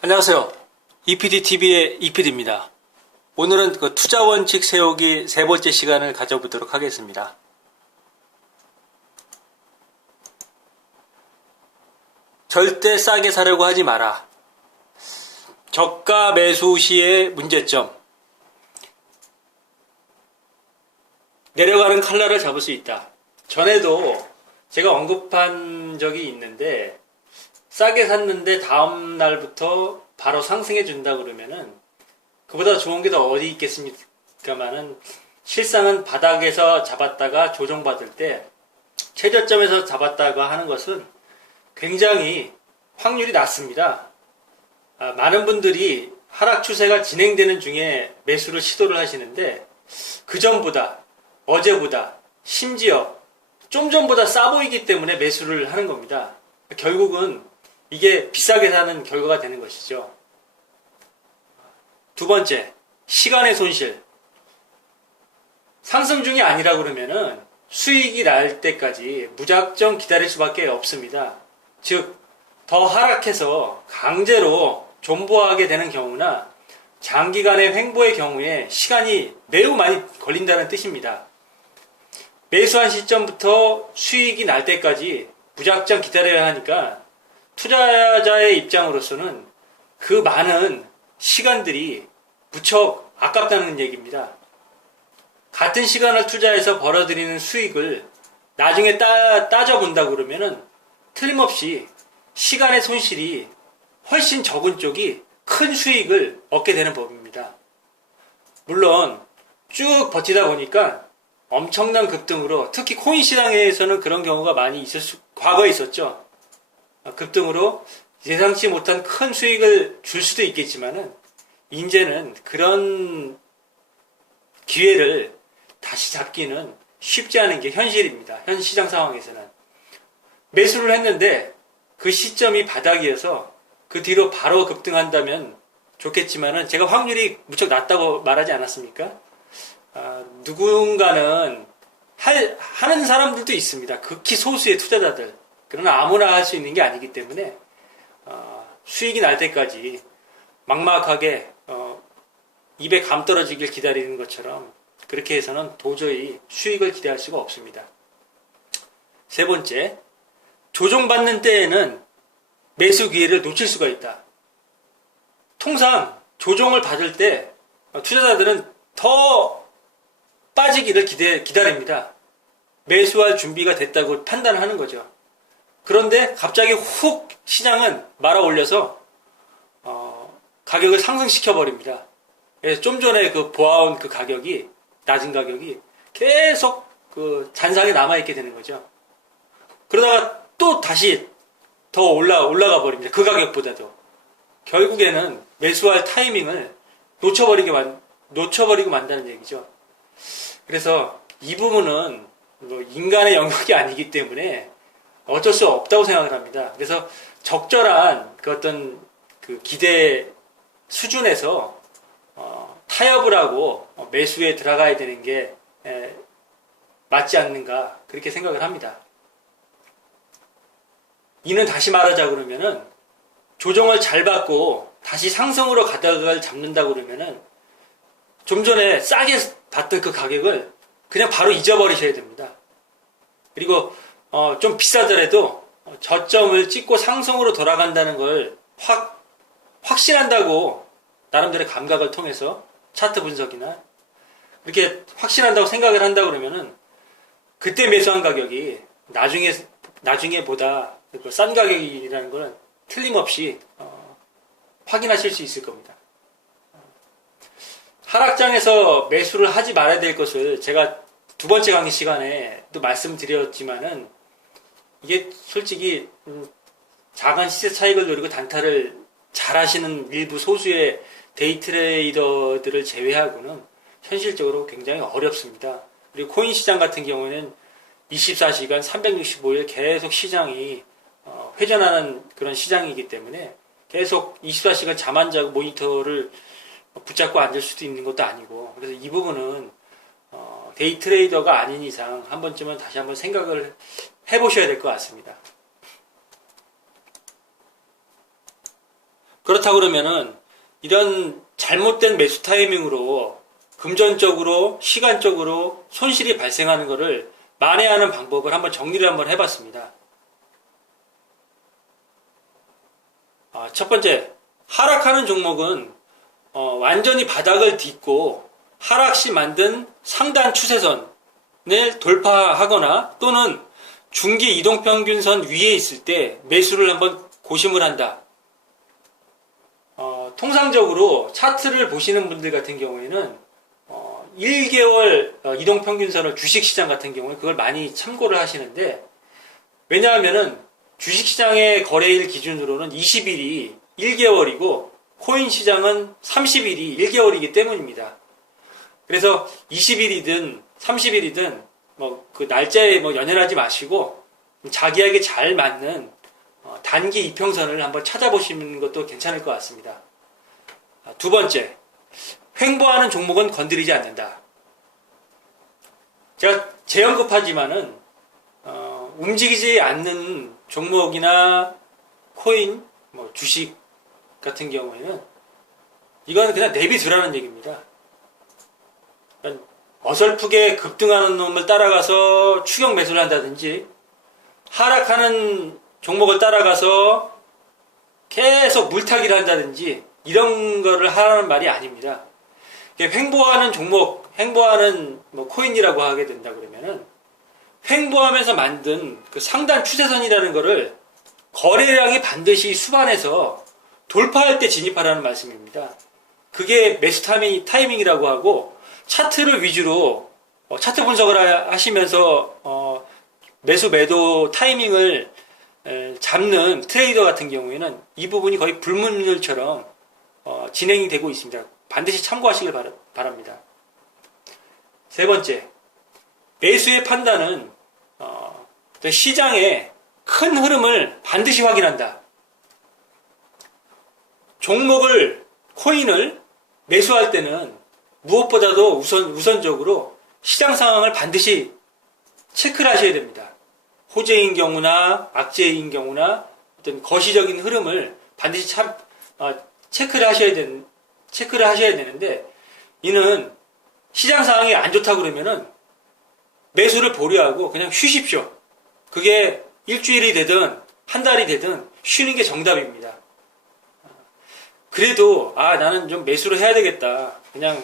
안녕하세요. EPDTV의 EPD입니다. 오늘은 그 투자 원칙 세우기 세 번째 시간을 가져보도록 하겠습니다. 절대 싸게 사려고 하지 마라. 저가 매수 시의 문제점. 내려가는 칼날을 잡을 수 있다. 전에도 제가 언급한 적이 있는데, 싸게 샀는데 다음 날부터 바로 상승해 준다 그러면은 그보다 좋은 게 더 어디 있겠습니까만은, 실상은 바닥에서 잡았다가 조정받을 때 최저점에서 잡았다가 하는 것은 굉장히 확률이 낮습니다. 많은 분들이 하락 추세가 진행되는 중에 매수를 시도를 하시는데, 그 전보다, 어제보다, 심지어 좀 전보다 싸 보이기 때문에 매수를 하는 겁니다. 결국은 이게 비싸게 사는 결과가 되는 것이죠. 두 번째, 시간의 손실. 상승 중이 아니라 그러면은 수익이 날 때까지 무작정 기다릴 수밖에 없습니다. 즉, 더 하락해서 강제로 존버하게 되는 경우나 장기간의 횡보의 경우에 시간이 매우 많이 걸린다는 뜻입니다. 매수한 시점부터 수익이 날 때까지 무작정 기다려야 하니까 투자자의 입장으로서는 그 많은 시간들이 무척 아깝다는 얘기입니다. 같은 시간을 투자해서 벌어들이는 수익을 나중에 따져본다 그러면은 틀림없이 시간의 손실이 훨씬 적은 쪽이 큰 수익을 얻게 되는 법입니다. 물론 쭉 버티다 보니까 엄청난 급등으로, 특히 코인 시장에서는 그런 경우가 많이 과거에 있었죠. 급등으로 예상치 못한 큰 수익을 줄 수도 있겠지만은, 이제는 그런 기회를 다시 잡기는 쉽지 않은 게 현실입니다. 현 시장 상황에서는. 매수를 했는데 그 시점이 바닥이어서 그 뒤로 바로 급등한다면 좋겠지만은, 제가 확률이 무척 낮다고 말하지 않았습니까? 누군가는 하는 사람들도 있습니다. 극히 소수의 투자자들. 그러나 아무나 할 수 있는 게 아니기 때문에 수익이 날 때까지 막막하게 입에 감 떨어지길 기다리는 것처럼 그렇게 해서는 도저히 수익을 기대할 수가 없습니다. 세 번째, 조정받는 때에는 매수 기회를 놓칠 수가 있다. 통상 조정을 받을 때 투자자들은 더 빠지기를 기다립니다. 매수할 준비가 됐다고 판단하는 거죠. 그런데 갑자기 훅 시장은 말아 올려서 가격을 상승시켜 버립니다. 그래서 좀 전에 그 보아온 그 가격이, 낮은 가격이 계속 그 잔상에 남아있게 되는 거죠. 그러다가 또 다시 더 올라가 버립니다. 그 가격보다도. 결국에는 매수할 타이밍을 놓쳐버리고 만다는 얘기죠. 그래서 이 부분은 뭐 인간의 영역이 아니기 때문에 어쩔 수 없다고 생각을 합니다. 그래서 적절한 그 어떤 그 기대 수준에서 타협을 하고 매수에 들어가야 되는 게 맞지 않는가, 그렇게 생각을 합니다. 이는 다시 말하자 그러면은, 조정을 잘 받고 다시 상승으로 가닥을 잡는다 그러면은 좀 전에 싸게 받던 그 가격을 그냥 바로 잊어버리셔야 됩니다. 그리고 좀 비싸더라도 저점을 찍고 상승으로 돌아간다는 걸 확신한다고, 나름대로 감각을 통해서 차트 분석이나 그렇게 확신한다고 생각을 한다 그러면은 그때 매수한 가격이 나중에 보다 싼 가격이라는 걸 틀림없이 확인하실 수 있을 겁니다. 하락장에서 매수를 하지 말아야 될 것을 제가 두 번째 강의 시간에 또 말씀드렸지만은, 이게 솔직히 작은 시세 차익을 노리고 단타를 잘 하시는 일부 소수의 데이 트레이더들을 제외하고는 현실적으로 굉장히 어렵습니다. 그리고 코인 시장 같은 경우에는 24시간 365일 계속 시장이 회전하는 그런 시장이기 때문에 계속 24시간 잠 안 자고 모니터를 붙잡고 앉을 수도 있는 것도 아니고, 그래서 이 부분은 데이 트레이더가 아닌 이상 한 번쯤은 다시 한번 생각을 해보셔야 될 것 같습니다. 그렇다고 그러면은 이런 잘못된 매수 타이밍으로 금전적으로 시간적으로 손실이 발생하는 것을 만회하는 방법을 한번 정리를 한번 해봤습니다. 첫 번째, 하락하는 종목은 완전히 바닥을 딛고 하락 시 만든 상단 추세선을 돌파하거나 또는 중기 이동평균선 위에 있을 때 매수를 한번 고심을 한다. 통상적으로 차트를 보시는 분들 같은 경우에는 1개월 이동평균선을 주식시장 같은 경우에 그걸 많이 참고를 하시는데, 왜냐하면은 주식시장의 거래일 기준으로는 20일이 1개월이고 코인 시장은 30일이 1개월이기 때문입니다. 그래서 20일이든 30일이든 그 날짜에 연연하지 마시고 자기에게 잘 맞는 단기 이평선을 한번 찾아보시는 것도 괜찮을 것 같습니다. 두 번째, 횡보하는 종목은 건드리지 않는다. 제가 재언급하지만은 움직이지 않는 종목이나 코인, 주식 같은 경우에는 이건 그냥 내비두라는 얘기입니다. 그러니까 어설프게 급등하는 놈을 따라가서 추격 매수를 한다든지 하락하는 종목을 따라가서 계속 물타기를 한다든지 이런 거를 하라는 말이 아닙니다. 횡보하는 종목, 횡보하는 코인이라고 하게 된다 그러면은 횡보하면서 만든 그 상단 추세선이라는 거를 거래량이 반드시 수반해서 돌파할 때 진입하라는 말씀입니다. 그게 매수 타이밍이라고 하고, 차트를 위주로 차트 분석을 하시면서 매수 매도 타이밍을 잡는 트레이더 같은 경우에는 이 부분이 거의 불문율처럼 진행이 되고 있습니다. 반드시 참고하시길 바랍니다. 세 번째, 매수의 판단은 시장의 큰 흐름을 반드시 확인한다. 종목을, 코인을 매수할 때는 무엇보다도 우선적으로 시장 상황을 반드시 체크를 하셔야 됩니다. 호재인 경우나 악재인 경우나 어떤 거시적인 흐름을 반드시 체크를 하셔야 되는데, 이는 시장 상황이 안 좋다고 그러면은 매수를 보류하고 그냥 쉬십시오. 그게 일주일이 되든 한 달이 되든 쉬는 게 정답입니다. 그래도 나는 좀 매수를 해야 되겠다, 그냥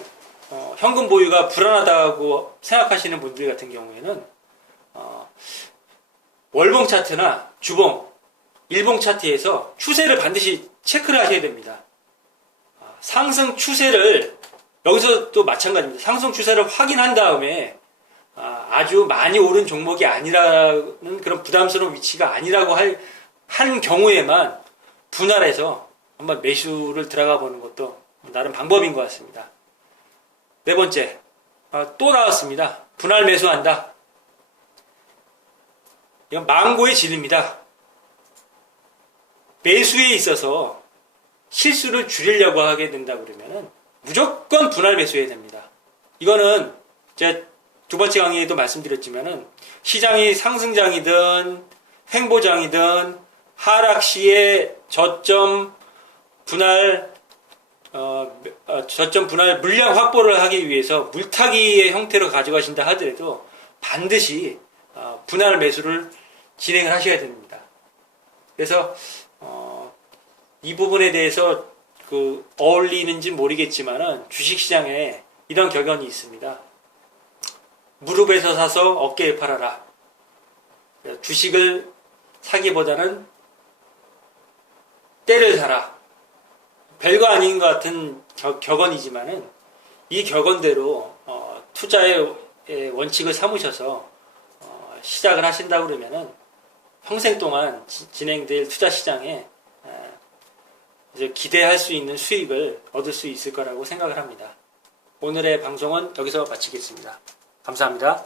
현금 보유가 불안하다고 생각하시는 분들 같은 경우에는 월봉 차트나 주봉, 일봉 차트에서 추세를 반드시 체크를 하셔야 됩니다. 상승 추세를, 여기서 또 마찬가지입니다. 상승 추세를 확인한 다음에 아주 많이 오른 종목이 아니라는 그런 부담스러운 위치가 아니라고 한 경우에만 분할해서 한번 매수를 들어가 보는 것도 나름 방법인 것 같습니다. 네 번째, 또 나왔습니다. 분할 매수한다. 이건 망고의 진리입니다. 매수에 있어서 실수를 줄이려고 하게 된다 그러면은 무조건 분할 매수해야 됩니다. 이거는 제가 두 번째 강의에도 말씀드렸지만은 시장이 상승장이든 횡보장이든 하락 시에 저점 분할 물량 확보를 하기 위해서 물타기의 형태로 가져가신다 하더라도 반드시 분할 매수를 진행을 하셔야 됩니다. 그래서 이 부분에 대해서 어울리는지 모르겠지만은 주식시장에 이런 격언이 있습니다. 무릎에서 사서 어깨에 팔아라. 주식을 사기보다는 때를 사라. 별거 아닌 것 같은 격언이지만은 이 격언대로 투자의 원칙을 삼으셔서 시작을 하신다고 그러면은 평생 동안 진행될 투자 시장에 이제 기대할 수 있는 수익을 얻을 수 있을 거라고 생각을 합니다. 오늘의 방송은 여기서 마치겠습니다. 감사합니다.